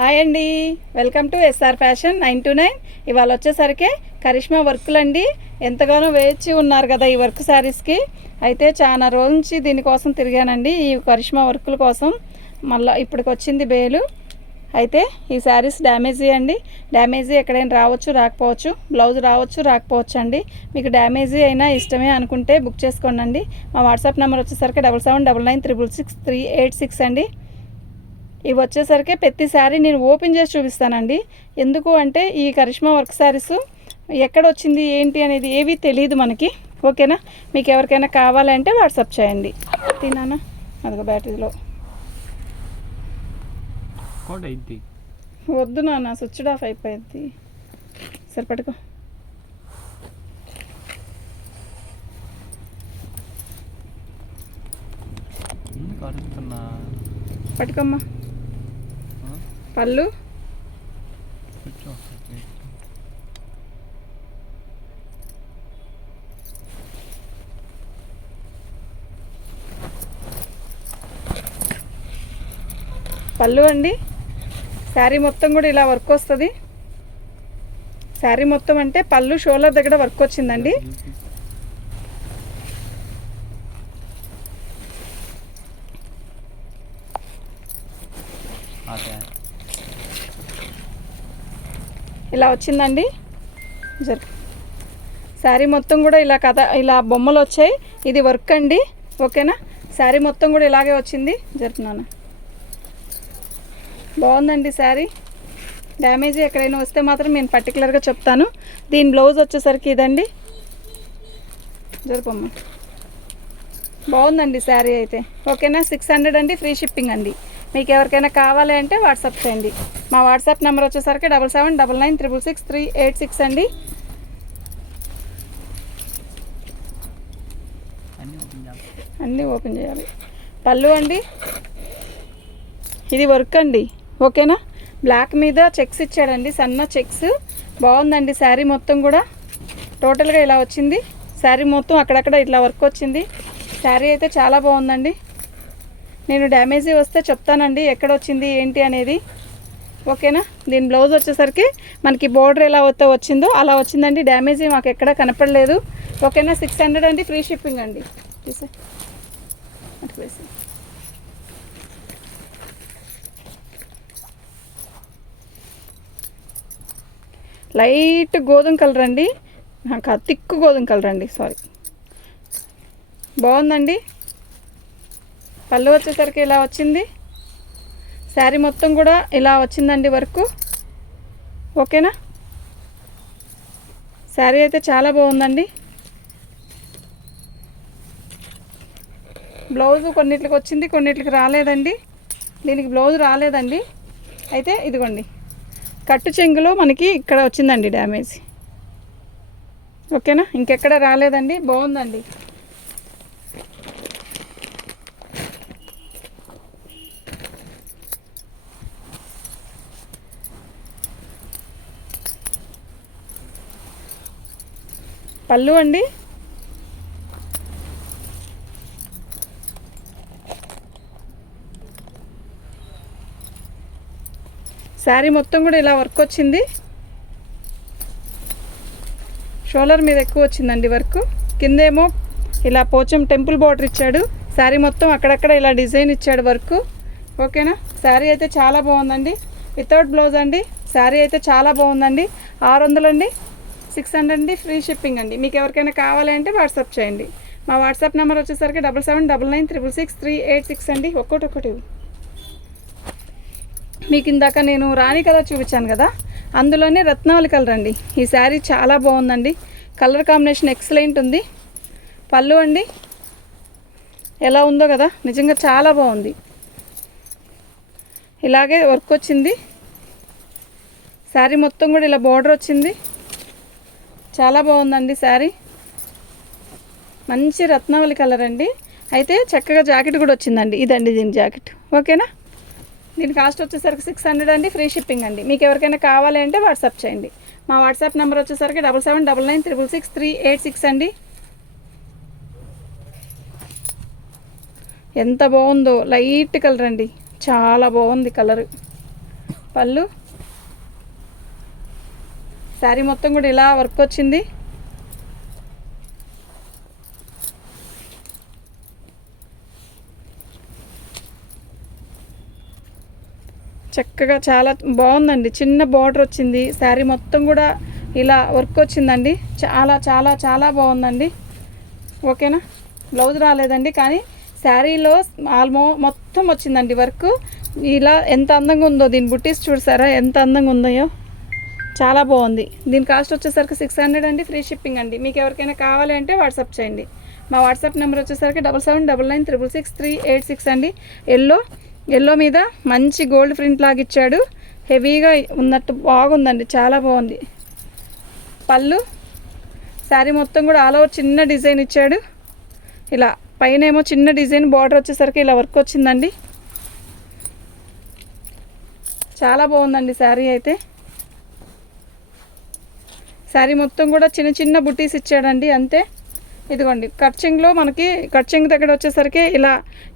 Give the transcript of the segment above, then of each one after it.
Hi అండి. Welcome to SR fashion nine two nine. ఇవాళ వచ్చేసరికి కరిష్మా వర్కులు అండి ఎంతగానో వేచి ఉన్నారు కదా ఈ వర్క్ శారీస్కి. అయితే చాలా రోజు నుంచి దీనికోసం తిరిగానండి. ఈ కరిష్మా వర్కుల కోసం మళ్ళీ ఇప్పటికి వచ్చింది బేలు. అయితే ఈ శారీస్ డ్యామేజీ అండి డ్యామేజీ ఎక్కడైనా రావచ్చు రాకపోవచ్చు. బ్లౌజ్ రావచ్చు రాకపోవచ్చు అండి. మీకు డ్యామేజీ అయినా ఇష్టమే అనుకుంటే బుక్ చేసుకోండి మా వాట్సాప్ నెంబర్ వచ్చేసరికి double seven double nine triple six three eight six అండి. ఇవి వచ్చేసరికి ప్రతి శారీ నేను ఓపెన్ చేసి చూపిస్తానండి. ఎందుకు అంటే ఈ కరిష్మా వర్క్ శారీస్ ఎక్కడ వచ్చింది ఏంటి అనేది ఏవి తెలియదు మనకి. ఓకేనా? మీకు ఎవరికైనా కావాలంటే వాట్సాప్ చేయండి. తిన్నానా? అదిగో బ్యాటరీలో. వద్దు నాన్న స్విచ్ ఆఫ్ అయిపోయింది. సరే పట్టుకో. పట్టుకోమ్మా. పళ్ళు? పళ్ళు అండి. శారీ మొత్తం కూడా ఇలా వర్క్ వస్తుంది. శారీ మొత్తం అంటే పళ్ళు షోల్డర్ దగ్గర వర్క్ వచ్చిందండి అదే ఇలా వచ్చిందండి. జరు శారీ మొత్తం కూడా ఇలా కథ ఇలా బొమ్మలు వచ్చాయి. ఇది వర్క్ అండి. ఓకేనా? శారీ మొత్తం కూడా ఇలాగే వచ్చింది. జరుపున్నాను బాగుందండి శారీ. డ్యామేజ్ ఎక్కడైనా వస్తే మాత్రం నేను పర్టికులర్గా చెప్తాను. దీని బ్లౌజ్ వచ్చేసరికి ఇదండి. జరుపమ్మ. బాగుందండి శారీ అయితే. ఓకేనా? సిక్స్ హండ్రెడ్ అండి ఫ్రీ షిప్పింగ్ అండి. మీకు ఎవరికైనా కావాలి అంటే వాట్సాప్ చేయండి. మా వాట్సాప్ నెంబర్ వచ్చేసరికి double seven double nine triple six three eight six అండి. అన్నీ ఓపెన్ చేయాలి. పళ్ళు అండి. ఇది వర్క్ అండి. ఓకేనా? బ్లాక్ మీద చెక్స్ ఇచ్చాడండి. సన్న చెక్స్. బాగుందండి శారీ మొత్తం కూడా. టోటల్గా ఇలా వచ్చింది. శారీ మొత్తం అక్కడక్కడ ఇట్లా వర్క్ వచ్చింది. శారీ అయితే చాలా బాగుందండి. నేను డ్యామేజ్ వస్తే చెప్తానండి ఎక్కడ వచ్చింది ఏంటి అనేది. ఓకేనా? దీని బ్లౌజ్ వచ్చేసరికి మనకి బోర్డర్ ఎలా వస్తే వచ్చిందో అలా వచ్చిందండి. డ్యామేజ్ మాకు ఎక్కడ కనపడలేదు. ఓకేనా? సిక్స్ హండ్రెడ్ అండి ఫ్రీ షిప్పింగ్ అండి. తీసే. లైట్ గోధుమ కలర్ అండి. నాకు తిక్కు గోధుమ కలర్ అండి సారీ. బాగుందండి? పళ్ళు వచ్చేసరికి ఇలా వచ్చింది. శారీ మొత్తం కూడా ఇలా వచ్చిందండి వర్క్. ఓకేనా? శారీ అయితే చాలా బాగుందండి. బ్లౌజ్ కొన్నిట్లకి వచ్చింది కొన్నిట్లకి రాలేదండి. దీనికి బ్లౌజ్ రాలేదండి. అయితే ఇదిగోండి. కట్టు చెంగులో మనకి ఇక్కడ వచ్చిందండి డ్యామేజ్. ఓకేనా? ఇంకెక్కడ రాలేదండి. బాగుందండి. పళ్ళు అండి. శారీ మొత్తం కూడా ఇలా వర్క్ వచ్చింది. షోలర్ మీద ఎక్కువ వచ్చిందండి వర్క్. కిందేమో ఇలా పోచం టెంపుల్ బార్డర్ ఇచ్చాడు. శారీ మొత్తం అక్కడక్కడ ఇలా డిజైన్ ఇచ్చాడు వర్క్. ఓకేనా? శారీ అయితే చాలా బాగుందండి. వితౌట్ బ్లౌజ్ అండి. శారీ అయితే చాలా బాగుందండి. ఆరు వందలండి. సిక్స్ హండ్రెడ్ అండి ఫ్రీ షిప్పింగ్ అండి. మీకు ఎవరికైనా కావాలంటే వాట్సాప్ చేయండి. మా వాట్సాప్ నెంబర్ వచ్చేసరికి double seven double nine triple six three eight six అండి. ఒక్కొక్కటి. ఒకటి మీకు ఇందాక నేను రాణి కలర్ చూపించాను కదా అందులోనే రత్నావళి కలర్ అండి. ఈ శారీ చాలా బాగుందండి. కలర్ కాంబినేషన్ ఎక్సలెంట్ ఉంది. పళ్ళు అండి ఎలా ఉందో కదా నిజంగా చాలా బాగుంది. ఇలాగే వర్క్ వచ్చింది. శారీ మొత్తం కూడా ఇలా బార్డర్ వచ్చింది. చాలా బాగుందండి శారీ. మంచి రత్నావళి కలర్ అండి. అయితే చక్కగా జాకెట్ కూడా వచ్చిందండి. ఇదండి దీని జాకెట్. ఓకేనా? దీని కాస్ట్ వచ్చేసరికి సిక్స్ హండ్రెడ్ అండి. ఫ్రీ షిప్పింగ్ అండి. మీకు ఎవరికైనా కావాలి అంటే వాట్సాప్ చేయండి. మా వాట్సాప్ నెంబర్ వచ్చేసరికి double seven double nine triple six three eight six అండి. ఎంత బాగుందో. లైట్ కలర్ అండి. చాలా బాగుంది కలర్. పళ్ళు శారీ మొత్తం కూడా ఇలా వర్క్ వచ్చింది. చక్కగా చాలా బాగుందండి. చిన్న బార్డర్ వచ్చింది. శారీ మొత్తం కూడా ఇలా వర్క్ వచ్చిందండి. చాలా చాలా చాలా బాగుందండి. ఓకేనా? బ్లౌజ్ రాలేదండి కానీ శారీలో ఆల్మో మొత్తం వచ్చిందండి వర్క్. ఇలా ఎంత అందంగా ఉందో దీని బుట్టీస్ చూసారా? ఎంత అందంగా ఉందో చాలా బాగుంది. దీని కాస్ట్ వచ్చేసరికి సిక్స్ హండ్రెడ్ అండి ఫ్రీ షిప్పింగ్ అండి. మీకు ఎవరికైనా కావాలి అంటే వాట్సాప్ చేయండి. మా వాట్సాప్ నెంబర్ వచ్చేసరికి double seven double nine triple six three eight six అండి. ఎల్లో ఎల్లో మీద మంచి గోల్డ్ ప్రింట్ లాగా ఇచ్చాడు. హెవీగా ఉన్నట్టు బాగుందండి చాలా బాగుంది. పళ్ళు శారీ మొత్తం కూడా ఆల్ ఓవర్ చిన్న డిజైన్ ఇచ్చాడు. ఇలా పైన ఏమో చిన్న డిజైన్ బార్డర్ వచ్చేసరికి ఇలా వర్క్ వచ్చిందండి. చాలా బాగుందండి శారీ అయితే. శారీ మొత్తం కూడా చిన్న చిన్న బుటీస్ ఇచ్చాడండి అంతే. ఇదిగోండి కర్చింగ్లో మనకి కర్చింగ్ దగ్గర వచ్చేసరికి ఇలా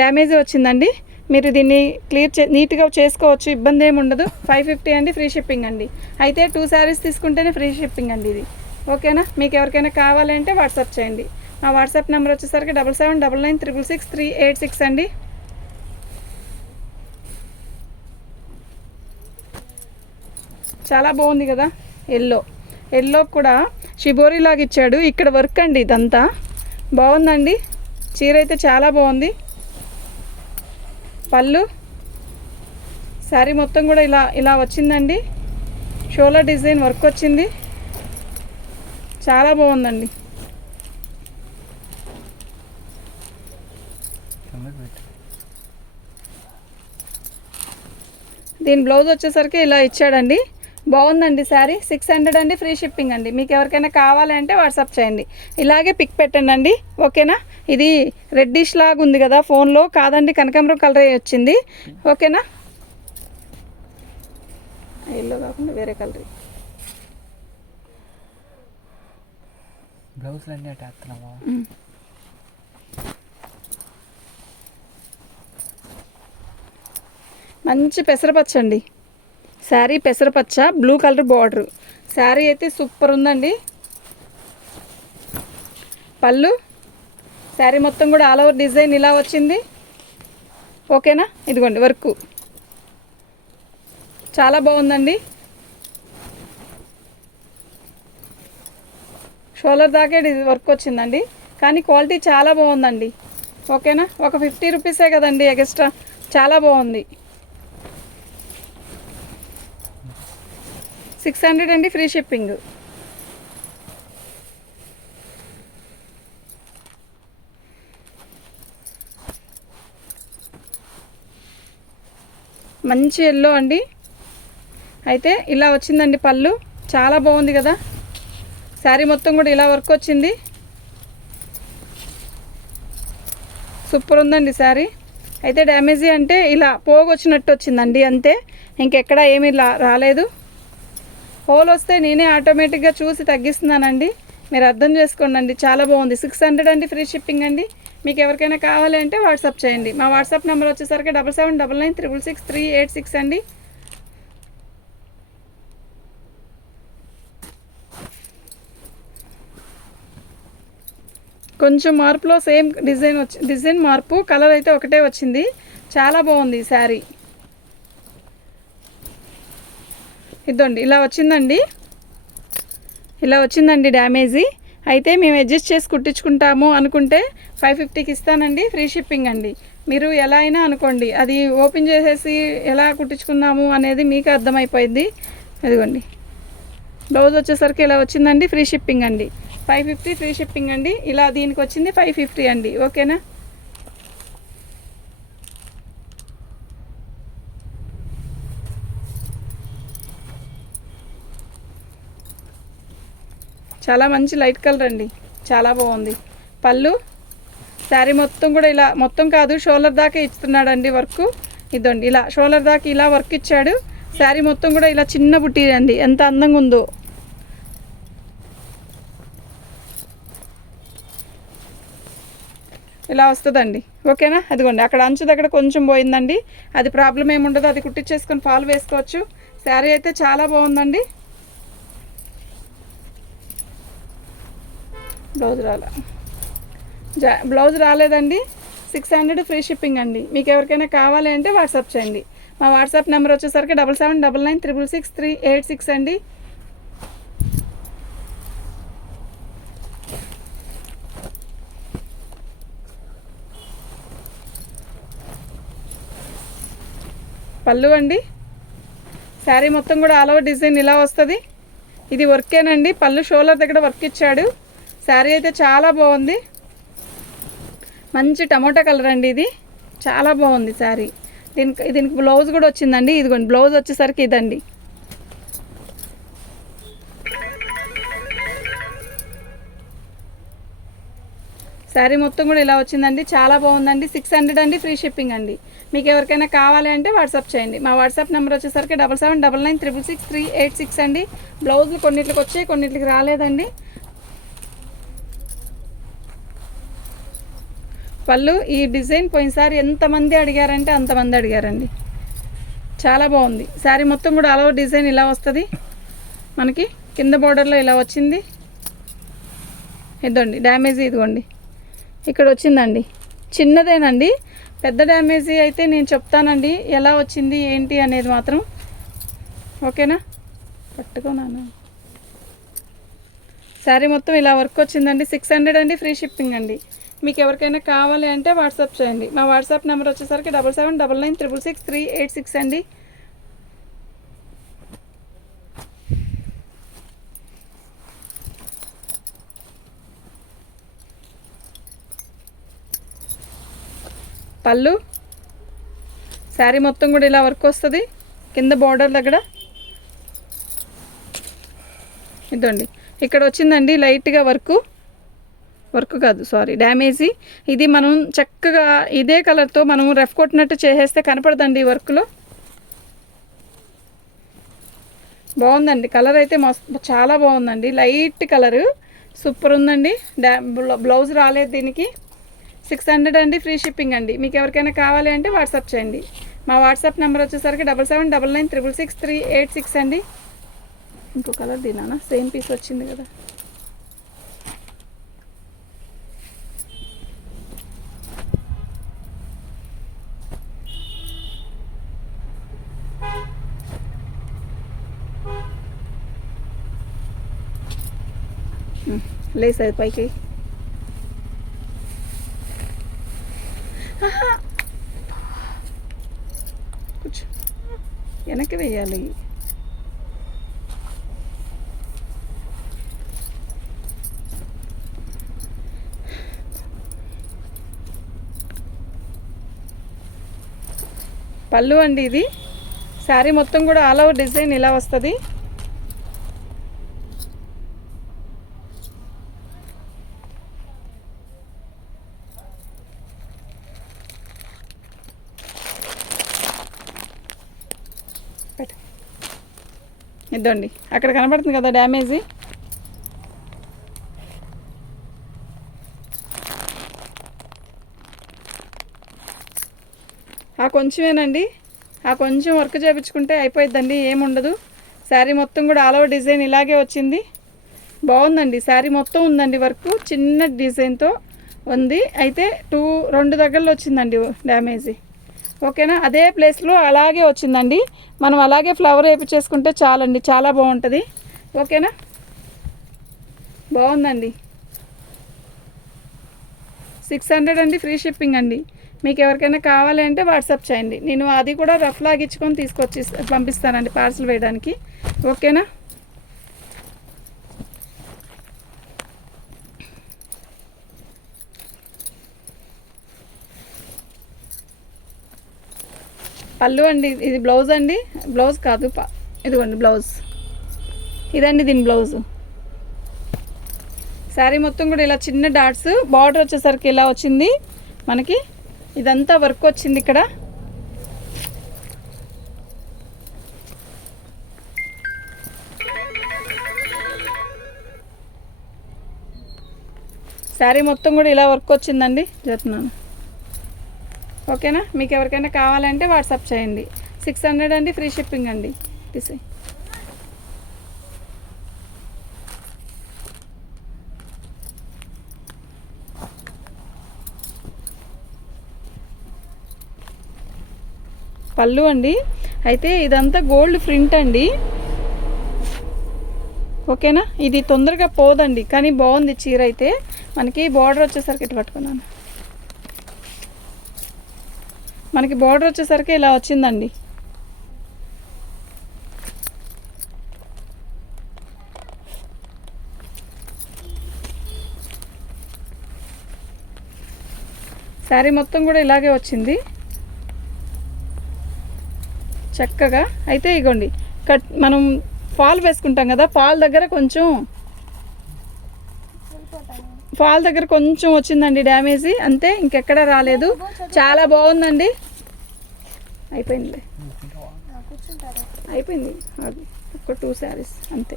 డ్యామేజ్ వచ్చిందండి. మీరు దీన్ని క్లియర్ చే నీట్గా చేసుకోవచ్చు ఇబ్బంది ఏమి ఉండదు. ఫైవ్ ఫిఫ్టీ అండి ఫ్రీ షిప్పింగ్ అండి. అయితే టూ శారీస్ తీసుకుంటేనే ఫ్రీ షిప్పింగ్ అండి ఇది. ఓకేనా? మీకు ఎవరికైనా కావాలంటే వాట్సాప్ చేయండి. మా వాట్సాప్ నెంబర్ వచ్చేసరికి double seven double nine triple six three eight six అండి. చాలా బాగుంది కదా ఎల్లో. ఎల్లో కూడా షిబోరి లాగా ఇచ్చాడు. ఇక్కడ వర్క్ అండి ఇదంతా. బాగుందండి. చీర అయితే చాలా బాగుంది. పళ్ళు. శారీ మొత్తం కూడా ఇలా ఇలా వచ్చిందండి. షోలా డిజైన్ వర్క్ వచ్చింది. చాలా బాగుందండి. దీని బ్లౌజ్ వచ్చేసరికి ఇలా ఇచ్చాడండి. బాగుందండి శారీ. సిక్స్ హండ్రెడ్ అండి ఫ్రీ షిప్పింగ్ అండి. మీకు ఎవరికైనా కావాలంటే వాట్సాప్ చేయండి. ఇలాగే పిక్ పెట్టండి అండి. ఓకేనా? ఇది రెడ్డిష్ లాగా ఉంది కదా ఫోన్లో. కాదండి కనకాంబరం కలర్ వచ్చింది. ఓకేనా? ఎల్లో కాకుండా వేరే కలర్ బ్లౌజ్లు అన్నీ అటు వేస్తున్నావా? మంచి పెసరపచ్చ అండి శారీ పెసరపచ్చ బ్లూ కలర్ బార్డర్ శారీ అయితే సూపర్ ఉందండి. పళ్ళు. శారీ మొత్తం కూడా ఆల్ ఓవర్ డిజైన్ ఇలా వచ్చింది. ఓకేనా ఇదిగోండి వర్క్ చాలా బాగుందండి. షోలర్ దాకే డి- వర్క్ వచ్చిందండి. కానీ క్వాలిటీ చాలా బాగుందండి. ఓకేనా ఒక ఫిఫ్టీ రూపీసే కదండి ఎక్స్ట్రా చాలా బాగుంది. సిక్స్ హండ్రెడ్ అండి ఫ్రీ షిప్పింగ్. మంచి ఎల్లో అండి. అయితే ఇలా వచ్చిందండి పళ్ళు. చాలా బాగుంది కదా. శారీ మొత్తం కూడా ఇలా వర్క్ వచ్చింది. సూపర్ ఉందండి శారీ. అయితే డ్యామేజీ అంటే ఇలా పోగొచ్చినట్టు వచ్చిందండి అంతే. ఇంకెక్కడ ఏమీ రాలేదు. హోల్ వస్తే నేనే ఆటోమేటిక్గా చూసి తగ్గిస్తున్నానండి. మీరు అర్థం చేసుకోండి చాలా బాగుంది. సిక్స్ హండ్రెడ్ అండి ఫ్రీ షిప్పింగ్ అండి. మీకు ఎవరికైనా కావాలి అంటే వాట్సాప్ చేయండి. మా వాట్సాప్ నెంబర్ వచ్చేసరికి double seven double nine triple six three eight six అండి. కొంచెం మార్పులో సేమ్ డిజైన్ వచ్చి డిజైన్ మార్పు కలర్ అయితే ఒకటే వచ్చింది. చాలా బాగుంది ఈ శారీ. ఇదండి ఇలా వచ్చిందండి. ఇలా వచ్చిందండి డ్యామేజీ. అయితే మేము అడ్జస్ట్ చేసి కుట్టించుకుంటాము అనుకుంటే ఫైవ్ ఫిఫ్టీకి ఇస్తానండి ఫ్రీ షిప్పింగ్ అండి. మీరు ఎలా అయినా అనుకోండి అది ఓపెన్ చేసేసి ఎలా కుట్టించుకుందాము అనేది మీకు అర్థమైపోయింది. అదిగోండి బ్లౌజ్ వచ్చేసరికి ఇలా వచ్చిందండి ఫ్రీ షిప్పింగ్ అండి. ఫైవ్ ఫిఫ్టీ ఫ్రీ షిప్పింగ్ అండి. ఇలా దీనికి వచ్చింది ఫైవ్ ఫిఫ్టీ అండి. ఓకేనా? చాలా మంచి లైట్ కలర్ అండి. చాలా బాగుంది. పళ్ళు శారీ మొత్తం కూడా ఇలా మొత్తం కాదు షోల్డర్ దాకా ఇస్తున్నాడండి వర్క్. ఇదండి ఇలా షోల్డర్ దాకా ఇలా వర్క్ ఇచ్చాడు. శారీ మొత్తం కూడా ఇలా చిన్న బుట్టి అండి. ఎంత అందంగా ఉందో. ఇలా వస్తుందండి. ఓకేనా? అదిగోండి అక్కడ అంచు దగ్గర కొంచెం పోయిందండి. అది ప్రాబ్లం ఏముండదు అది కుట్టించేసుకొని ఫాల్ వేసుకోవచ్చు. శారీ అయితే చాలా బాగుందండి. బ్లౌజ్ రాలే. జా బ్లౌజ్ రాలేదండి. సిక్స్ హండ్రెడ్ ఫ్రీ షిప్పింగ్ అండి. మీకు ఎవరికైనా కావాలి అంటే వాట్సాప్ చేయండి. మా వాట్సాప్ నెంబర్ వచ్చేసరికి double seven double nine triple six three eight six అండి. పళ్ళు అండి. శారీ మొత్తం కూడా ఆల్ ఓవర్ డిజైన్ ఇలా వస్తుంది. ఇది వర్కేనండి. పళ్ళు షోలర్ దగ్గర వర్క్ ఇచ్చాడు. శారీ అయితే చాలా బాగుంది. మంచి టమోటా కలర్ అండి ఇది. చాలా బాగుంది శారీ. దీనికి దీనికి బ్లౌజ్ కూడా వచ్చిందండి. ఇదిగోండి బ్లౌజ్ వచ్చేసరికి ఇదండి. శారీ మొత్తం కూడా ఇలా వచ్చిందండి. చాలా బాగుందండి. సిక్స్ హండ్రెడ్ అండి ఫ్రీ షిప్పింగ్ అండి. మీకు ఎవరికైనా కావాలి అంటే వాట్సాప్ చేయండి. మా వాట్సాప్ నెంబర్ వచ్చేసరికి double seven double nine triple six three eight six అండి. బ్లౌజులు కొన్నిట్లకి వచ్చాయి కొన్నిట్లకి రాలేదండి. పళ్ళు ఈ డిజైన్ పోయినసారి ఎంతమంది అడిగారంటే అంతమంది అడిగారండి. చాలా బాగుంది. శారీ మొత్తం కూడా అలవ డిజైన్ ఇలా వస్తుంది. మనకి కింద బోర్డర్లో ఇలా వచ్చింది. ఇదండి డ్యామేజ్ ఇదిగోండి. ఇక్కడ వచ్చిందండి. చిన్నదేనండి. పెద్ద డ్యామేజీ అయితే నేను చెప్తానండి. ఎలా వచ్చింది ఏంటి అనేది మాత్రం. ఓకేనా? పట్టుకోనా శారీ మొత్తం ఇలా వర్క్ వచ్చిందండి. సిక్స్ హండ్రెడ్ అండి ఫ్రీ షిప్పింగ్ అండి. మీకు ఎవరికైనా కావాలి అంటే వాట్సాప్ చేయండి. మా వాట్సాప్ నెంబర్ వచ్చేసరికి double seven double nine triple six three eight six అండి. పళ్ళు? శారీ మొత్తం కూడా ఇలా వర్క్ వస్తుంది. కింద బార్డర్ దగ్గర. ఇదండి. ఇక్కడ వచ్చిందండి లైట్గా వర్క్. వర్క్ కాదు సారీ డ్యామేజీ. ఇది మనం చక్కగా ఇదే కలర్తో మనం రఫ్ కొట్టినట్టు చేసేస్తే కనపడదండి ఈ వర్క్లో. బాగుందండి కలర్ అయితే మస్తు చాలా బాగుందండి. లైట్ కలరు సూపర్ ఉందండి. డ్యా బ్లౌ- బ్లౌజ్ రాలేదు దీనికి. సిక్స్ హండ్రెడ్ అండి ఫ్రీ షిప్పింగ్ అండి. మీకు ఎవరికైనా కావాలి అంటే వాట్సాప్ చేయండి. మా వాట్సాప్ నెంబర్ వచ్చేసరికి double seven double nine triple six three eight six అండి. ఇంకో కలర్ తినానా సేమ్ పీస్ వచ్చింది కదా. లేస్ అది పైకి కూర్చో. వెనక్కి వేయాలి పళ్ళు అండి ఇది. శారీ మొత్తం కూడా ఆల్ ఓవర్ డిజైన్ ఇలా వస్తుంది. ఇద్దండి. అక్కడ కనబడుతుంది కదా డ్యామేజీ? కొంచెమేనండి. ఆ కొంచెం వర్క్ చేయించుకుంటే అయిపోయిద్దండి ఏముండదు. శారీ మొత్తం కూడా ఆల్ ఓవర్ డిజైన్ ఇలాగే వచ్చింది. బాగుందండి శారీ మొత్తం ఉందండి వర్క్ చిన్న డిజైన్తో ఉంది. అయితే టూ రెండు దగ్గరలో వచ్చిందండి డ్యామేజీ. ఓకేనా? అదే ప్లేస్లో అలాగే వచ్చిందండి. మనం అలాగే ఫ్లవర్ వేపించేసుకుంటే చాలండి చాలా బాగుంటుంది. ఓకేనా? బాగుందండి. సిక్స్ హండ్రెడ్ అండి ఫ్రీ షిప్పింగ్ అండి. మీకు ఎవరికైనా కావాలి అంటే వాట్సాప్ చేయండి. నేను అది కూడా రఫ్ లాగించుకొని తీసుకొచ్చి పంపిస్తానండి పార్సల్ వేయడానికి. ఓకేనా? పళ్ళు అండి ఇది బ్లౌజ్ అండి. బ్లౌజ్ కాదు ప- ఇదిగోండి బ్లౌజ్. ఇదండి దీని బ్లౌజ్. శారీ మొత్తం కూడా ఇలా చిన్న డాట్స్ బార్డర్ వచ్చేసరికి ఇలా వచ్చింది మనకి. ఇదంతా వర్క్ వచ్చింది ఇక్కడ. శారీ మొత్తం కూడా ఇలా వర్క్ వచ్చిందండి చెప్తున్నాను ఓకేనా? మీకు ఎవరికైనా కావాలంటే వాట్సాప్ చేయండి. సిక్స్ హండ్రెడ్ అండి ఫ్రీ షిప్పింగ్ అండి. తీసి పళ్ళు అండి. అయితే ఇదంతా గోల్డ్ ప్రింట్ అండి. ఓకేనా? ఇది తొందరగా పోదండి కానీ బాగుంది చీర అయితే. మనకి బార్డర్ వచ్చేసరికి ఇటు పట్టుకున్నాను. మనకి బార్డర్ వచ్చేసరికి ఇలా వచ్చిందండి. శారీ మొత్తం కూడా ఇలాగే వచ్చింది. చక్కగా. అయితే ఇగోండి కట్ మనం ఫాల్ వేసుకుంటాం కదా ఫాల్ దగ్గర కొంచెం ఫాల్ దగ్గర కొంచెం వచ్చిందండి డ్యామేజీ అంతే ఇంకెక్కడ రాలేదు. చాలా బాగుందండి. అయిపోయింది అయిపోయింది. అది ఒక టూ శారీస్ అంతే.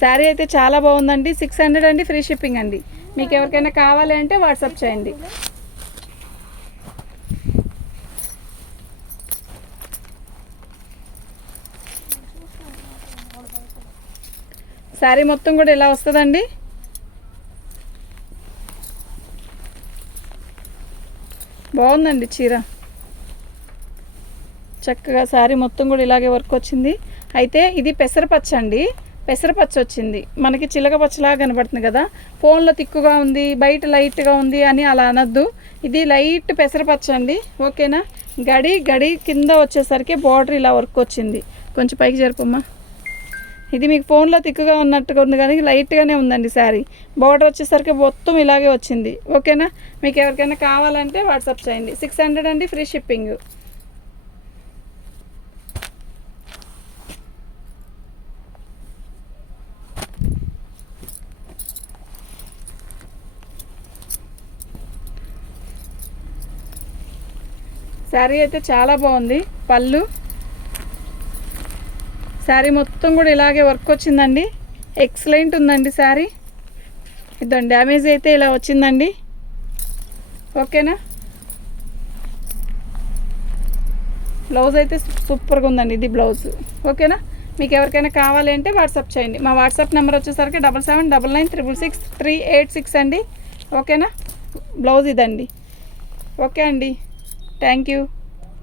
శారీ అయితే చాలా బాగుందండి సిక్స్ హండ్రెడ్ అండి ఫ్రీ షిప్పింగ్ అండి. మీకు ఎవరికైనా కావాలి అంటే వాట్సాప్ చేయండి. శారీ మొత్తం కూడా ఇలా వస్తుందండి? బాగుందండి చీర. చక్కగా శారీ మొత్తం కూడా ఇలాగే వర్క్ వచ్చింది. అయితే ఇది పెసరపచ్చ అండి. పెసరపచ్చ వచ్చింది. మనకి చిలక పచ్చలాగా కనబడుతుంది కదా. ఫోన్లో తిక్కుగా ఉంది బయట లైట్గా ఉంది అని అలా అనొద్దు. ఇది లైట్ పెసరపచ్చ అండి. ఓకేనా? గడి గడి కింద వచ్చేసరికి బార్డర్ ఇలా వర్క్ వచ్చింది. కొంచెం పైకి జరుపమ్మా ఇది మీకు ఫోన్లో తిక్కుగా ఉన్నట్టుగా ఉంది కానీ లైట్గానే ఉందండి శారీ. బార్డర్ వచ్చేసరికి మొత్తం ఇలాగే వచ్చింది. ఓకేనా? మీకు ఎవరికైనా కావాలంటే వాట్సాప్ చేయండి. సిక్స్ హండ్రెడ్ అండి ఫ్రీ షిప్పింగ్. శారీ అయితే చాలా బాగుంది. పళ్ళు శారీ మొత్తం కూడా ఇలాగే వర్క్ వచ్చిందండి. ఎక్సలెంట్ ఉందండి శారీ. ఇద్దండి డ్యామేజ్ అయితే ఇలా వచ్చిందండి. ఓకేనా? బ్లౌజ్ అయితే సూపర్గా ఉందండి ఇది బ్లౌజ్ ఓకేనా? మీకు ఎవరికైనా కావాలి అంటే వాట్సాప్ చేయండి. మా వాట్సాప్ నెంబర్ వచ్చేసరికి double seven double nine triple six three eight six అండి. ఓకేనా? బ్లౌజ్ ఇదండి. ఓకే అండి. Thank you